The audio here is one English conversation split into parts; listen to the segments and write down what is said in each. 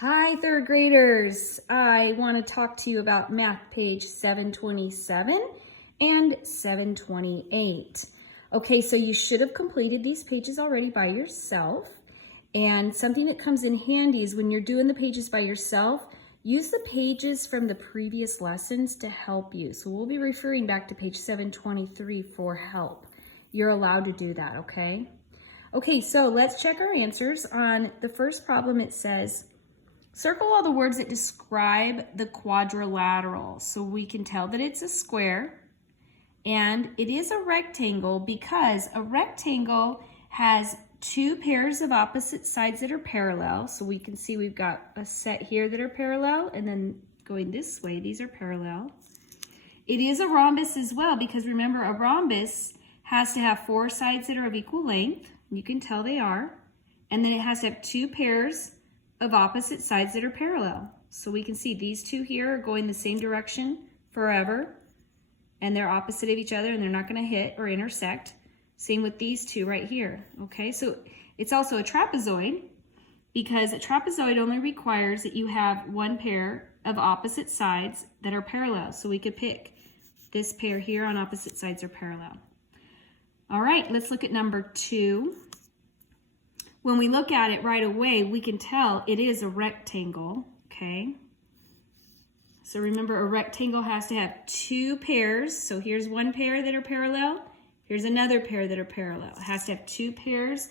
Hi, third graders. I want to talk to you about math page 727 and 728. Okay, so you should have completed these pages already by yourself. And something that comes in handy is when you're doing the pages by yourself, use the pages from the previous lessons to help you. So we'll be referring back to page 723 for help. You're allowed to do that, okay? Okay, so let's check our answers. On the first problem, it says, circle all the words that describe the quadrilateral. So we can tell that it's a square and it is a rectangle because a rectangle has two pairs of opposite sides that are parallel. So we can see we've got a set here that are parallel and then going this way, these are parallel. It is a rhombus as well because remember a rhombus has to have four sides that are of equal length. You can tell they are. And then it has to have two pairs of opposite sides that are parallel. So we can see these two here are going the same direction forever, and they're opposite of each other and they're not going to hit or intersect. Same with these two right here. Okay, so it's also a trapezoid because a trapezoid only requires that you have one pair of opposite sides that are parallel. So we could pick this pair here on opposite sides are parallel. All right, let's look at number 2. When we look at it right away, we can tell it is a rectangle, okay? So remember, a rectangle has to have two pairs. So here's one pair that are parallel. Here's another pair that are parallel. It has to have two pairs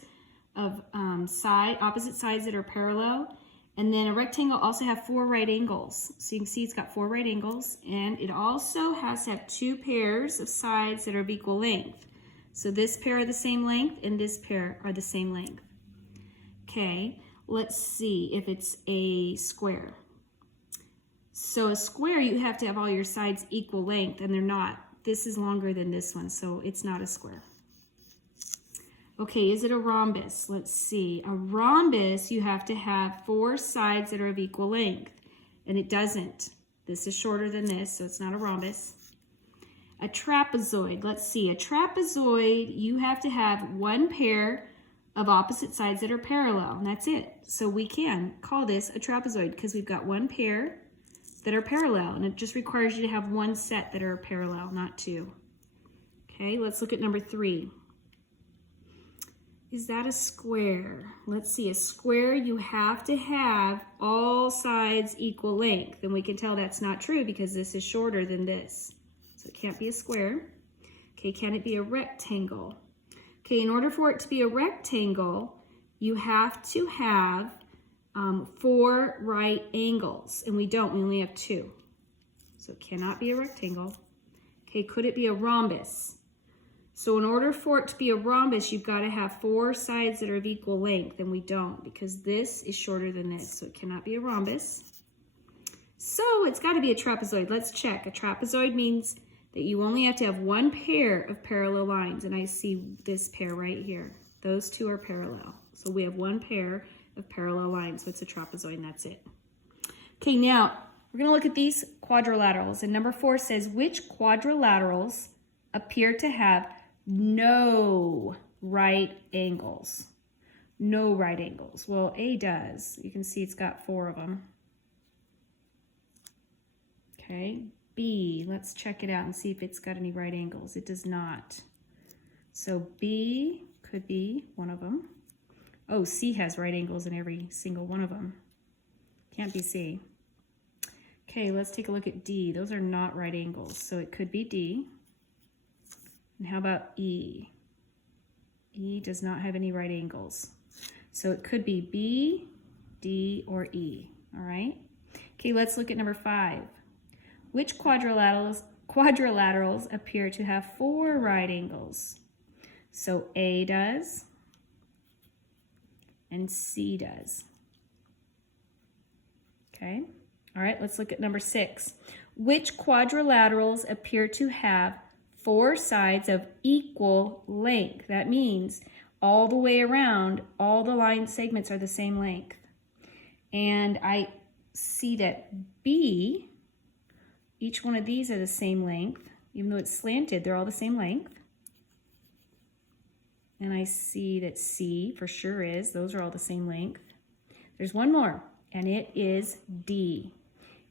of opposite sides that are parallel. And then a rectangle also have 4 right angles. So you can see it's got 4 right angles. And it also has to have two pairs of sides that are of equal length. So this pair are the same length and this pair are the same length. Okay, let's see if it's a square. So a square, you have to have all your sides equal length, and they're not. This is longer than this one, so it's not a square. Okay, is it a rhombus? Let's see. A rhombus, you have to have 4 sides that are of equal length, and it doesn't. This is shorter than this, so it's not a rhombus. A trapezoid, let's see. A trapezoid, you have to have one pair of opposite sides that are parallel, and that's it. So we can call this a trapezoid because we've got one pair that are parallel, and it just requires you to have one set that are parallel, not 2. Okay, let's look at number 3. Is that a square? Let's see, a square, you have to have all sides equal length, and we can tell that's not true because this is shorter than this. So it can't be a square. Okay, can it be a rectangle? Okay, in order for it to be a rectangle, you have to have 4 right angles, and we don't, we only have 2. So it cannot be a rectangle. Okay, could it be a rhombus? So in order for it to be a rhombus, you've got to have 4 sides that are of equal length, and we don't because this is shorter than this, so it cannot be a rhombus. So it's got to be a trapezoid. Let's check. A trapezoid means that you only have to have one pair of parallel lines, and I see this pair right here. Those two are parallel. So we have one pair of parallel lines, so it's a trapezoid, and that's it. Okay, now we're going to look at these quadrilaterals, and number 4 says, which quadrilaterals appear to have no right angles? No right angles. Well, A does. You can see it's got 4 of them. Okay. B, let's check it out and see if it's got any right angles. It does not. So B could be one of them. Oh, C has right angles in every single one of them. Can't be C. Okay, let's take a look at D. Those are not right angles, so it could be D. And how about E? E does not have any right angles. So it could be B, D, or E, all right? Okay, let's look at number 5. Which quadrilaterals appear to have 4 right angles? So A does, and C does. Okay, all right, let's look at number 6. Which quadrilaterals appear to have 4 sides of equal length? That means all the way around, all the line segments are the same length. And I see that B, each one of these are the same length. Even though it's slanted, they're all the same length. And I see that C for sure is. Those are all the same length. There's one more. and it is D.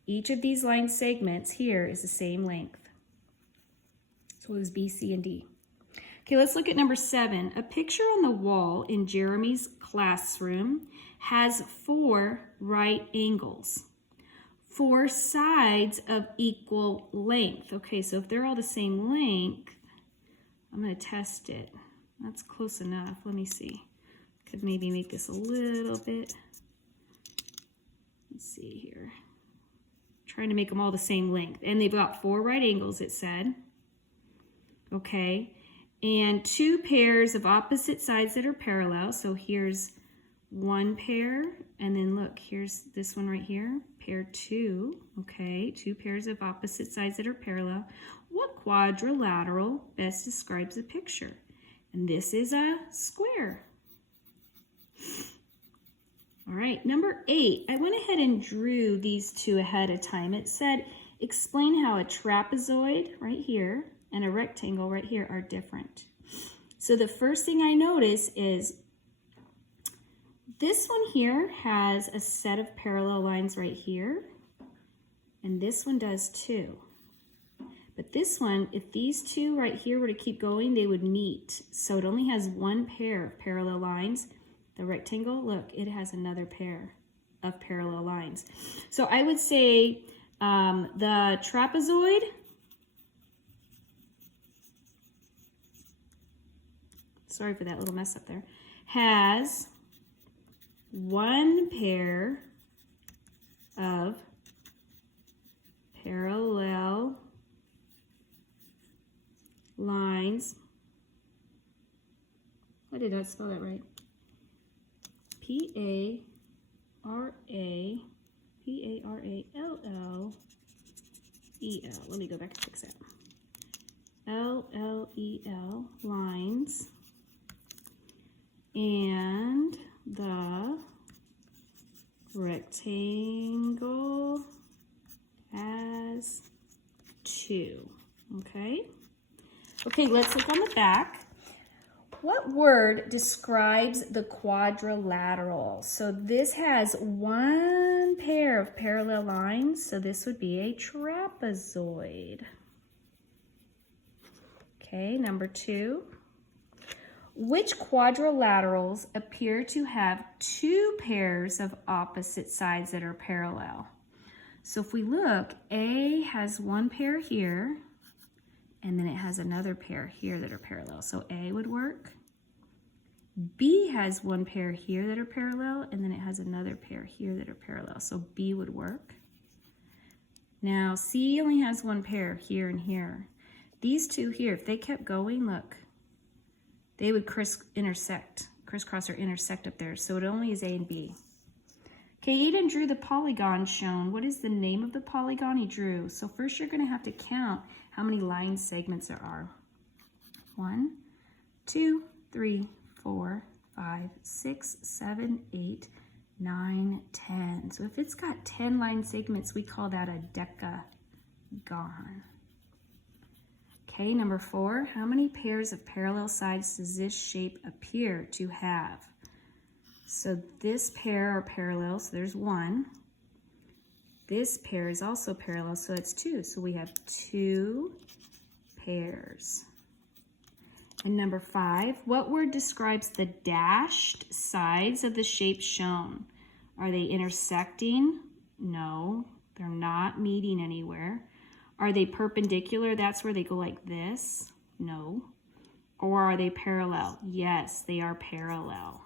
Each of these line segments here is the same length. So it was B, C, and D. Okay, let's look at number 7. A picture on the wall in Jeremy's classroom has 4 right angles, 4 sides of equal length. Okay, so if they're all the same length, I'm going to test it. That's close enough. Let me see. Could maybe make this a little bit. Let's see here. Trying to make them all the same length. And they've got 4 right angles, it said. Okay. And 2 pairs of opposite sides that are parallel. So here's 1 pair. And then look, here's this one right here. Pair 2. Okay. 2 pairs of opposite sides that are parallel. What quadrilateral best describes the picture? And this is a square. All right, number 8. I went ahead and drew these 2 ahead of time. It said, explain how a trapezoid right here and a rectangle right here are different. So the first thing I notice is this one here has a set of parallel lines right here, and this one does too. But this one, if these 2 right here were to keep going, they would meet. So it only has 1 pair of parallel lines. The rectangle, look, it has another pair of parallel lines. So I would say the trapezoid sorry for that little mess up there, has 1 pair of parallel lines. Why did I spell that right? P-A-R-A-L-L-E-L. Let me go back and fix that. L-L-E-L, lines. And the rectangle has 2. Okay? Okay, let's look on the back. What word describes the quadrilateral? So this has 1 pair of parallel lines, so this would be a trapezoid. Okay, number 2. Which quadrilaterals appear to have 2 pairs of opposite sides that are parallel? So if we look, A has 1 pair here, and then it has another pair here that are parallel. So A would work. B has 1 pair here that are parallel, and then it has another pair here that are parallel. So B would work. Now C only has 1 pair here and here. These 2 here, if they kept going, look, they would crisscross or intersect up there. So it only is A and B. Okay, Eden drew the polygon shown. What is the name of the polygon he drew? So first you're going to have to count how many line segments there are. 1, 2, 3, 4, 5, 6, 7, 8, 9, 10. So if it's got 10 line segments, we call that a decagon. Okay, number 4, how many pairs of parallel sides does this shape appear to have? So this pair are parallel, so there's 1. This pair is also parallel, so that's 2. So we have 2 pairs. And number 5, what word describes the dashed sides of the shape shown? Are they intersecting? No, they're not meeting anywhere. Are they perpendicular? That's where they go like this. No. Or are they parallel? Yes, they are parallel.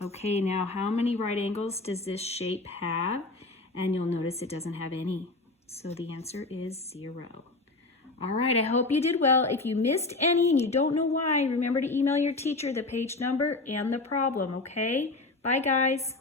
Okay, now how many right angles does this shape have? And you'll notice it doesn't have any. So the answer is 0. All right, I hope you did well. If you missed any and you don't know why, remember to email your teacher the page number and the problem, okay? Bye, guys.